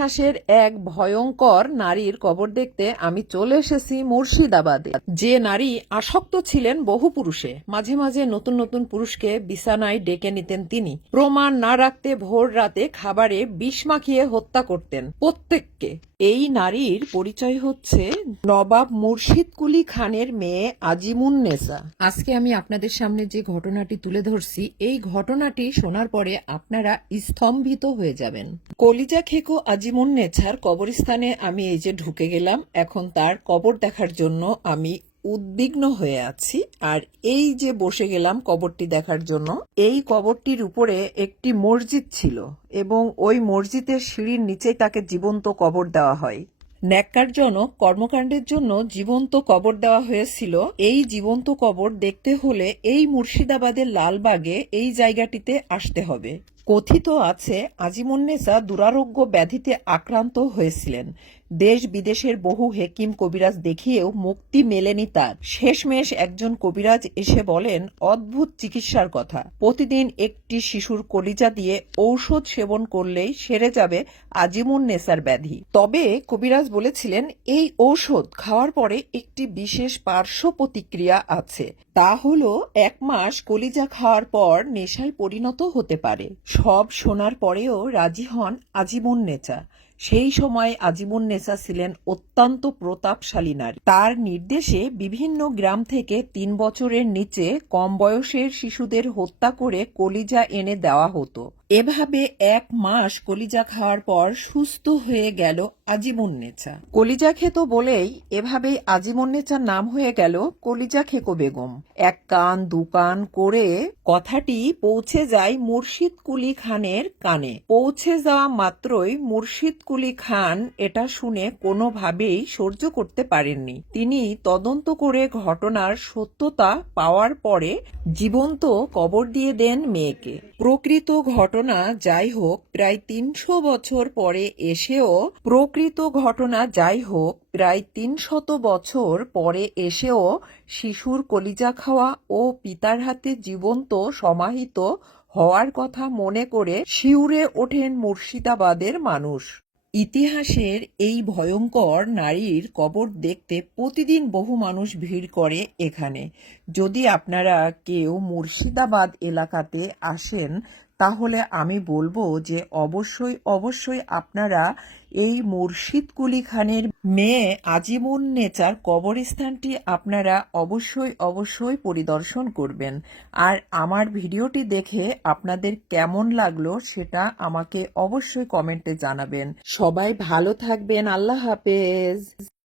ইতিহাসের এক ভয়ঙ্কর নারীর কবর দেখতে আমি চলে এসেছি মুর্শিদাবাদে। যে নারী আসক্ত ছিলেন বহু পুরুষে। মাঝে মাঝে নতুন নতুন পুরুষকে বিছানায় ডেকে নিতেন তিনি। প্রমাণ না রাখতে ভোর রাতে খাবারে বিষ মাখিয়ে হত্যা করতেন প্রত্যেককে। এই নারীর পরিচয় হচ্ছে নবাব মুর্শিদ কুলি খানের মেয়ে আজিমুন নেসা আজকে আমি আপনাদের সামনে যে ঘটনাটি তুলে ধরছি এই ঘটনাটি শোনার পরে আপনারা স্তম্ভিত হয়ে যাবেন। কলিজা খেকো আজিমুন নেছার কবরস্থানে আমি এই যে ঢুকে গেলাম এখন তার কবর দেখার জন্য আমি উদ্বিগ্ন হয়ে আছি। আর এই যে বসে গেলাম কবরটি দেখার জন্য, এই কবরটির উপরে একটি মসজিদ ছিল এবং ওই মসজিদের সিঁড়ির নিচেই তাকে জীবন্ত কবর দেওয়া হয়। ন্যাক্কারজনক কর্মকাণ্ডের জন্য জীবন্ত কবর দেওয়া হয়েছিল। এই জীবন্ত কবর দেখতে হলে এই মুর্শিদাবাদের লালবাগে এই জায়গাটিতে আসতে হবে। কথিত আছে আজিমুন্নেসা দুরারোগ্য ব্যাধিতে আক্রান্ত হয়েছিলেন। দেশ বিদেশের বহু হেকিম কবিরাজ দেখিয়েও মুক্তি মেলেনি তার। শেষমেশ একজন কবিরাজ এসে বলেন, অদ্ভুত চিকিৎসার কথা। প্রতিদিন একটি শিশুর কলিজা দিয়ে ঔষধ সেবন করলেই সেরে যাবে আজিমুন নেসার ব্যাধি। তবে কবিরাজ বলেছিলেন, এই ঔষধ খাওয়ার পরে একটি বিশেষ পার্শ্ব প্রতিক্রিয়া আছে। তা হলো, এক মাস কলিজা খাওয়ার পর নেশায় পরিণত হতে পারে। সব শোনার পরেও রাজি হন আজিমুন নেচা। সেই সময় আজিমুন নেসা ছিলেন অত্যন্ত প্রতাপশালী নারী। তার নির্দেশে বিভিন্ন গ্রাম থেকে তিন বছরের নিচে কম বয়সের শিশুদের হত্যা করে কলিজা এনে দেওয়া হতো। এভাবে এক মাস কলিজা খাওয়ার পর সুস্থ হয়ে গেল আজীবন আজিমুন্নেচা কলিজা খেত বলেই এভাবেই আজীবন আজিমুন্নেচার নাম হয়ে গেল কলিজা খেকো বেগম। এক কান, দু কান করে কথাটি পৌঁছে যায় মুর্শিদ কুলি খানের কানে। পৌঁছে যাওয়া মাত্রই মুর্শিদ কুলি খান এটা শুনে কোনোভাবেই সহ্য করতে পারেননি। তিনি তদন্ত করে ঘটনার সত্যতা পাওয়ার পরে জীবন্ত কবর দিয়ে দেন মেয়েকে। প্রকৃত ঘটনা যাই হোক, প্রায় তিনশো বছর পরে এসেও প্রকৃত ঘটনা যাই হোক, প্রায় তিনশত বছর পরে এসেও শিশুর কলিজা খাওয়া ও পিতার হাতে জীবন্ত সমাহিত হওয়ার কথা মনে করে শিউরে ওঠেন মুর্শিদাবাদের মানুষ। ইতিহাসের এই ভয়ঙ্কর নারীর কবর দেখতে প্রতিদিন বহু মানুষ ভিড় করে এখানে। যদি আপনারা কেউ মুর্শিদাবাদ এলাকাতে আসেন তাহলে আমি বলব যে অবশ্যই অবশ্যই আপনারা এই মুর্শিদ কুলি খানের মেয়ে আজিমুন নেচার কবরস্থানটি আপনারা অবশ্যই অবশ্যই পরিদর্শন করবেন। আর আমার ভিডিওটি দেখে আপনাদের কেমন লাগল সেটা আমাকে অবশ্যই কমেন্টে জানাবেন। সবাই ভালো থাকবেন, আল্লাহ হাফেজ।